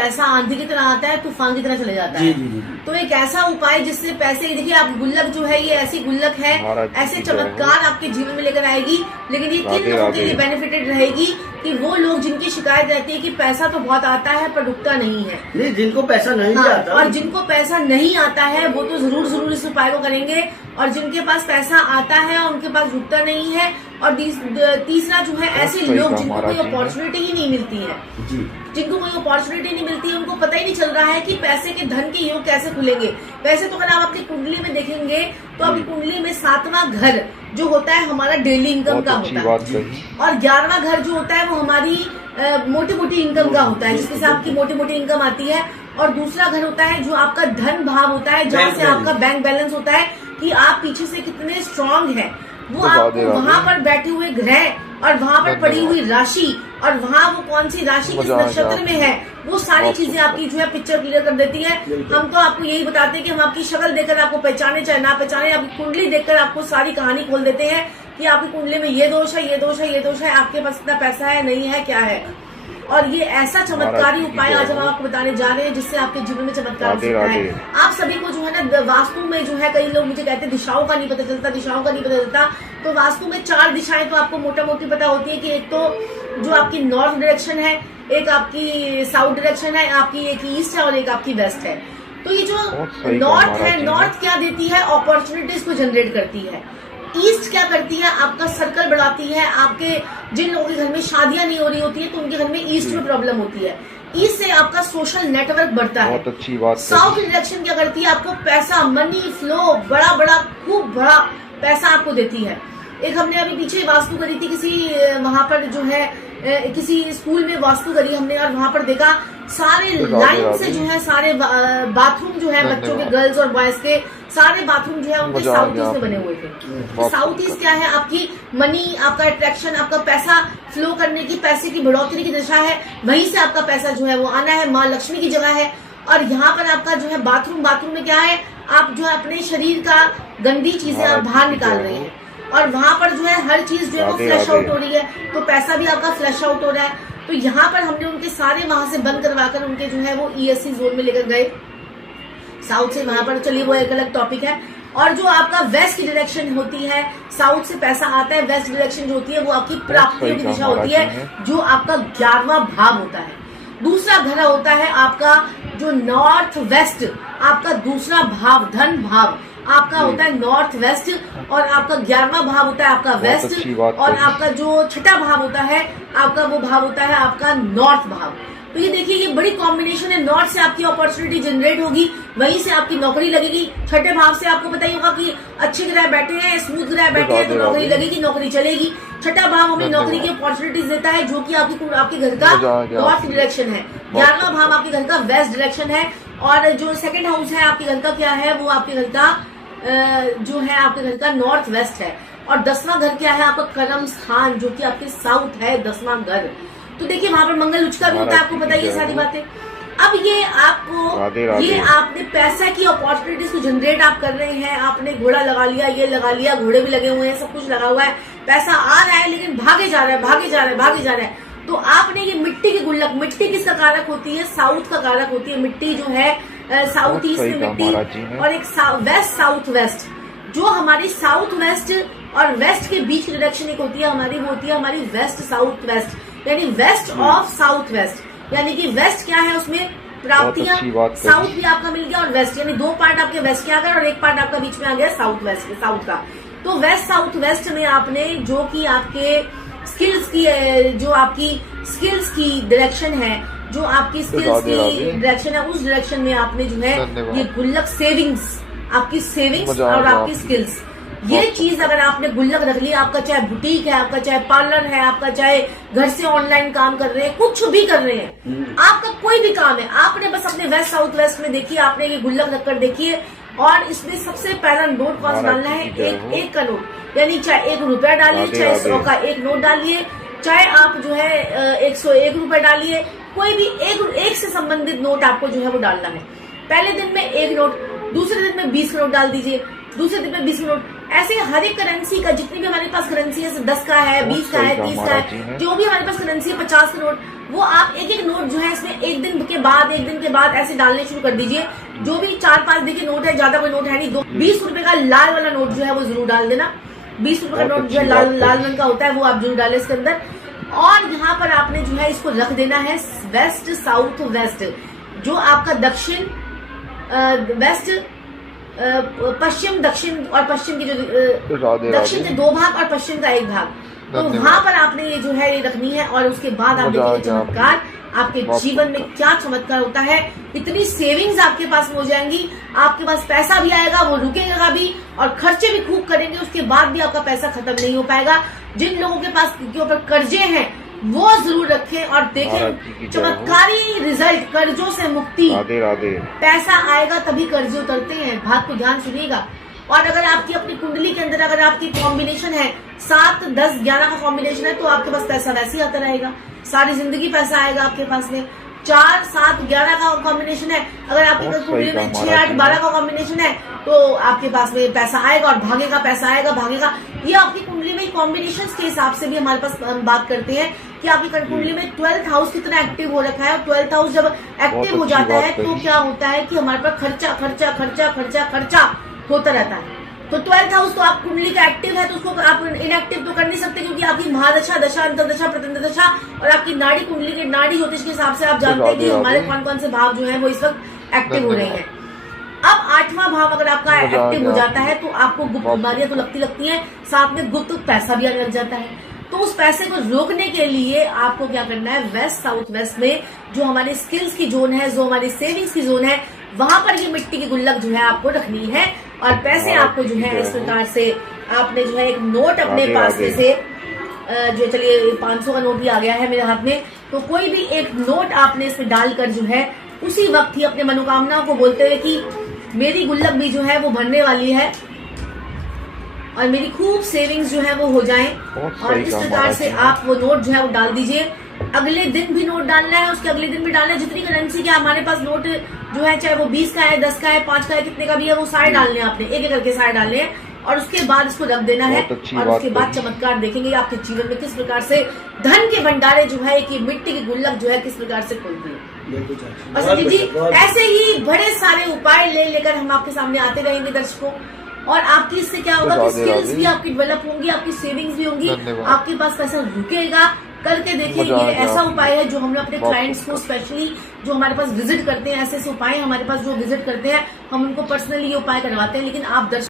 पैसा आंधी की तरह आता है, तूफान की तरह चले जाता है। तो एक ऐसा उपाय जिससे पैसे, देखिए आप गुल्लक जो है ये ऐसी गुल्लक है, ऐसे चमत्कार आपके जीवन में लेकर आएगी। लेकिन ये किन लोगों के लिए बेनिफिटेड रहेगी कि वो लोग जिनकी शिकायत रहती है कि पैसा तो बहुत आता है पर रुकता नहीं है। नहीं, जिनको पैसा नहीं आता, और जिनको पैसा नहीं आता है वो तो जरूर इस उपाय को करेंगे। और जिनके पास पैसा आता है और उनके पास रुकता नहीं है, और तीसरा जो है ऐसे लोग जिनको कोई अपॉर्चुनिटी ही नहीं मिलती है, जिनको कोई अपॉर्चुनिटी नहीं मिलती है, उनको पता ही नहीं चल रहा है कि पैसे के धन के योग कैसे खुलेंगे। वैसे तो अगर आप अपनी कुंडली में देखेंगे तो आपकी कुंडली में 7वां घर जो होता है हमारा डेली इनकम का होता है, और 11वां घर जो होता है वो हमारी मोटी मोटी इनकम का होता है, जिससे आपकी मोटी मोटी इनकम आती है। और दूसरा घर होता है जो आपका धन भाव होता है, जहाँ से आपका बैंक बैलेंस होता है कि आप पीछे से कितने स्ट्रांग हैं। वो आपको वहाँ पर बैठे हुए ग्रह और वहाँ पर पड़ी हुई राशि और वहाँ वो कौन सी राशि किस नक्षत्र में है, वो सारी चीजें आपकी जो है पिक्चर क्लियर कर देती है। हम तो आपको यही बताते हैं कि हम आपकी शक्ल देखकर आपको पहचाने चाहे ना पहचाने, आपकी कुंडली देखकर आपको सारी कहानी खोल देते हैं कि आपकी कुंडली में ये दोष है, ये दोष है, ये दोष है, आपके पास इतना पैसा है, नहीं है, क्या है। और ये ऐसा चमत्कारी उपाय आज हम आपको बताने जा रहे हैं जिससे आपके जीवन में चमत्कार हो सकता है। आप सभी को जो है ना वास्तु में जो है, कई लोग मुझे कहते हैं दिशाओं का नहीं पता चलता, दिशाओं का नहीं पता चलता। तो वास्तु में 4 दिशाएं तो आपको मोटा मोटी पता होती है कि एक तो जो आपकी नॉर्थ डायरेक्शन है, एक आपकी साउथ डायरेक्शन है, आपकी एक ईस्ट है और एक आपकी वेस्ट है। तो ये जो नॉर्थ है, नॉर्थ क्या देती है, अपॉर्चुनिटीज को जनरेट करती है। ईस्ट क्या करती है, आपका सर्कल बढ़ाती है। आपके जिन लोगों के घर में शादियां नहीं हो रही होती है तो उनके घर में ईस्ट में प्रॉब्लम होती है, ईस्ट से आपका सोशल नेटवर्क बढ़ता है। बहुत अच्छी बात। साउथ डायरेक्शन क्या करती है, आपको पैसा, मनी फ्लो, बड़ा बड़ा खूब बड़ा पैसा आपको देती है। एक हमने अभी पीछे वास्तु करी थी किसी वहां पर जो है किसी स्कूल में वास्तु करी हमने, और वहां पर देखा सारे लाइन से जो है सारे बाथरूम जो है बच्चों के, गर्ल्स और बॉयज के सारे बाथरूम जो है उनके साउथ ईस्ट में बने हुए थे। तो साउथ ईस्ट क्या है, आपकी मनी, आपका अट्रैक्शन, आपका पैसा फ्लो करने की, पैसे की बढ़ोतरी की दिशा है। वहीं से आपका पैसा जो है वो आना है, माँ लक्ष्मी की जगह है। और यहाँ पर आपका जो है बाथरूम में क्या है, आप जो है अपने शरीर का गंदी चीजें आप बाहर निकाल रहे हैं, और वहां पर जो है हर चीज जो है वो फ्लैश आउट हो रही है, तो पैसा भी आपका फ्लैश आउट हो रहा है। तो यहाँ पर हमने उनके सारे वहां से बंद करवाकर उनके जो है वो ESC जोन में लेकर गए साउथ से। वहां पर चलिए वो एक अलग टॉपिक है। और जो आपका वेस्ट की डायरेक्शन होती है, साउथ से पैसा आता है, वेस्ट डायरेक्शन जो होती है वो आपकी प्राप्तियों की दिशा होती है, जो आपका 11वां भाव होता है। दूसरा घर होता है आपका जो नॉर्थ वेस्ट, आपका दूसरा भाव, धन भाव आपका होता है नॉर्थ वेस्ट, और आपका 11वां भाव होता है आपका वेस्ट, और आपका जो छठा भाव होता है आपका वो भाव होता है आपका नॉर्थ भाव। तो ये देखिए ये बड़ी कॉम्बिनेशन है। नॉर्थ से आपकी अपॉर्चुनिटी जनरेट होगी, वहीं से आपकी नौकरी लगेगी। छठे भाव से आपको पता ही होगा कि अच्छे ग्रह बैठे हैं, स्मूथ ग्रह बैठे हैं, तो नौकरी लगेगी, नौकरी चलेगी। छठा भाव हमें नौकरी की अपॉर्चुनिटीज देता है, जो कि आपके घर का नॉर्थ डायरेक्शन है। 11वां भाव आपके घर का वेस्ट डायरेक्शन है, और जो सेकंड हाउस है आपके घर का क्या है, वो आपके घर का जो है आपके घर का नॉर्थ वेस्ट है। और 10वां घर क्या है, आपका कर्म स्थान, जो कि आपके साउथ है 10वां घर। तो देखिए वहां पर मंगल उच्च का भी होता है, आपको पता ही है सारी बातें। अब ये आपको ये आपने पैसा की अपॉर्चुनिटीज को जनरेट आप कर रहे हैं, आपने घोड़ा लगा लिया, ये लगा लिया, घोड़े भी लगे हुए हैं, सब कुछ लगा हुआ है, पैसा आ रहा है लेकिन भागे जा रहा है, भागे जा रहा है, भागे जा रहा है। तो आपने ये मिट्टी की गुल्लक, मिट्टी किसका कारक होती है, साउथ का कारक होती है मिट्टी, जो है साउथ ईस्ट में मिट्टी, और एक वेस्ट साउथ वेस्ट। जो हमारी साउथ वेस्ट और वेस्ट के बीच की डायरेक्शन एक होती है हमारी, वो होती है हमारी वेस्ट साउथ वेस्ट, यानी वेस्ट ऑफ साउथ वेस्ट। यानी कि वेस्ट क्या है, उसमें प्राप्तियां, साउथ भी आपका मिल गया और वेस्ट, यानी 2 पार्ट आपके वेस्ट के आ गए और 1 पार्ट आपका बीच में आ गया साउथ वेस्ट, साउथ का। तो वेस्ट साउथ वेस्ट में आपने जो कि आपके स्किल्स की, जो आपकी स्किल्स की डायरेक्शन है, जो आपकी स्किल्स की डायरेक्शन है, उस डायरेक्शन में आपने जो है ये गुल्लक सेविंग्स, आपकी सेविंग्स और आपकी स्किल्स, ये चीज अगर आपने गुल्लक रख ली, आपका चाहे बुटीक है, आपका चाहे पार्लर है, आपका चाहे घर से ऑनलाइन काम कर रहे हैं, कुछ भी कर रहे हैं, आपका कोई भी काम है, आपने बस अपने वेस्ट साउथ वेस्ट में देखिए, आपने ये गुल्लक रखकर देखिए, और इसमें सबसे पहला नोट कौन डालना है, एक का नोट, यानी चाहे 1 रुपया डालिए, चाहे 100 का 1 नोट डालिए, चाहे आप जो है 101 रुपए डालिए, कोई भी एक से संबंधित नोट आपको जो है वो डालना है। पहले दिन में 1 नोट, दूसरे दिन में 20 नोट डाल दीजिए, दूसरे दिन में 20 नोट, ऐसे हर एक करेंसी का, जितनी भी हमारे पास करेंसी है, 10 का है, 20 का है, 30 का है, जो भी हमारे पास करेंसी है, 50 का नोट, वो आप एक एक नोट जो है इसमें एक दिन के बाद ऐसे डालने शुरू कर दीजिए। जो भी 4-5 देखिए नोट है, ज्यादा कोई नोट है नहीं, 20 रुपए का लाल वाला नोट जो है वो जरूर डाल देना। 20 रुपए का नोट जो है लाल रंग का होता है, वो आप जरूर डालें इसके अंदर। और यहाँ पर आपने जो है इसको रख देना है वेस्ट, साउथ, वेस्ट, जो आपका दक्षिण, वेस्ट, पश्चिम, दक्षिण और पश्चिम के जो दक्षिण के 2 भाग और पश्चिम का 1 भाग, तो वहां पर आपने ये जो है ये रखनी है। और उसके बाद आप देखेंगे चमत्कार, आपके जीवन में क्या चमत्कार होता है। इतनी सेविंग्स आपके पास में हो जाएंगी, आपके पास पैसा भी आएगा, वो रुकेगा भी, और खर्चे भी खूब करेंगे, उसके बाद भी आपका पैसा खत्म नहीं हो पाएगा। जिन लोगों के पास के ऊपर कर्जे हैं वो जरूर रखें और देखें चमत्कारी रिजल्ट, कर्जों से मुक्ति। पैसा आएगा तभी कर्जे उतरते हैं, बात को ध्यान सुनिएगा। और अगर आपकी अपनी कुंडली के अंदर अगर आपकी कॉम्बिनेशन है 7, 10, 11 का कॉम्बिनेशन है, तो आपके पास पैसा वैसे ही आता रहेगा, सारी जिंदगी पैसा आएगा आपके पास में। 4, 7, 11 का कॉम्बिनेशन है, अगर आपके कुंडली में 6, 8, 12 का कॉम्बिनेशन है, तो आपके पास में पैसा आएगा और भागेगा, पैसा आएगा, भागेगा। ये आपकी कुंडली में कॉम्बिनेशन के हिसाब से भी हमारे पास हम बात करते हैं कि आपकी कुंडली में 12th हाउस कितना एक्टिव हो रखा है। और 12th हाउस जब एक्टिव हो जाता है तो क्या होता है कि हमारे पास खर्चा खर्चा खर्चा खर्चा खर्चा होता रहता है। तो 12th हाउस तो आप कुंडली का एक्टिव है, तो उसको आप इनएक्टिव तो कर नहीं सकते, क्योंकि आपकी महादशा, दशा, अंतरदशा, प्रत्यंतदशा और आपकी नाड़ी, कुंडली के नाड़ी ज्योतिष के हिसाब से आप जानते हैं कि हमारे कौन कौन से भाव जो है वो इस वक्त एक्टिव हो रहे हैं। अब 8वां भाव अगर आपका एक्टिव हो जाता है तो आपको गुप्त बीमारियां तो लगती हैं, साथ में गुप्त पैसा भी आने लग जाता है। तो उस पैसे को रोकने के लिए आपको क्या करना है, वेस्ट, साउथ, वेस्ट में जो हमारी स्किल्स की जोन है, जो हमारी सेविंग्स की जोन है, वहां पर ये मिट्टी की गुल्लक जो है आपको रखनी है। और पैसे आपको जो है इस प्रकार से आपने जो है एक नोट अपने पास में से जो, चलिए 500 का नोट भी आ गया है मेरे हाथ में, तो कोई भी एक नोट आपने इसमें डालकर जो है उसी वक्त ही अपने मनोकामनाओं को बोलते हुए कि मेरी गुल्लक भी जो है वो भरने वाली है और मेरी खूब सेविंग्स जो है वो हो जाएं। और इस प्रकार से आप वो नोट जो है वो डाल दीजिए। अगले दिन भी नोट डालना है, उसके अगले दिन भी डालना है। जितनी करेंसी के हमारे पास नोट जो है, चाहे वो 20 का है, 10 का है, 5 का है, कितने का भी है, वो सारे डालने हैं आपने, एक एक करके सारे डालने हैं। और उसके बाद इसको रख देना है और उसके बाद चमत्कार देखेंगे आपके जीवन में किस प्रकार से धन के भंडारे जो है कि मिट्टी की गुल्लक जो है किस प्रकार से खुलती है। और संजीव जी, ऐसे ही बड़े सारे उपाय लेकर हम आपके सामने आते रहेंगे दर्शकों, और आपकी इससे क्या होगा कि स्किल्स भी आपकी डेवलप होंगी, आपकी सेविंग्स भी होंगी, आपके पास पैसा रुकेगा। करके देखिए, ये ऐसा उपाय है जो हम अपने क्लाइंट्स को, स्पेशली जो हमारे पास विजिट करते हैं, ऐसे उपाय हमारे पास जो विजिट करते हैं, हम उनको पर्सनली ये उपाय करवाते हैं। लेकिन आप दर्शक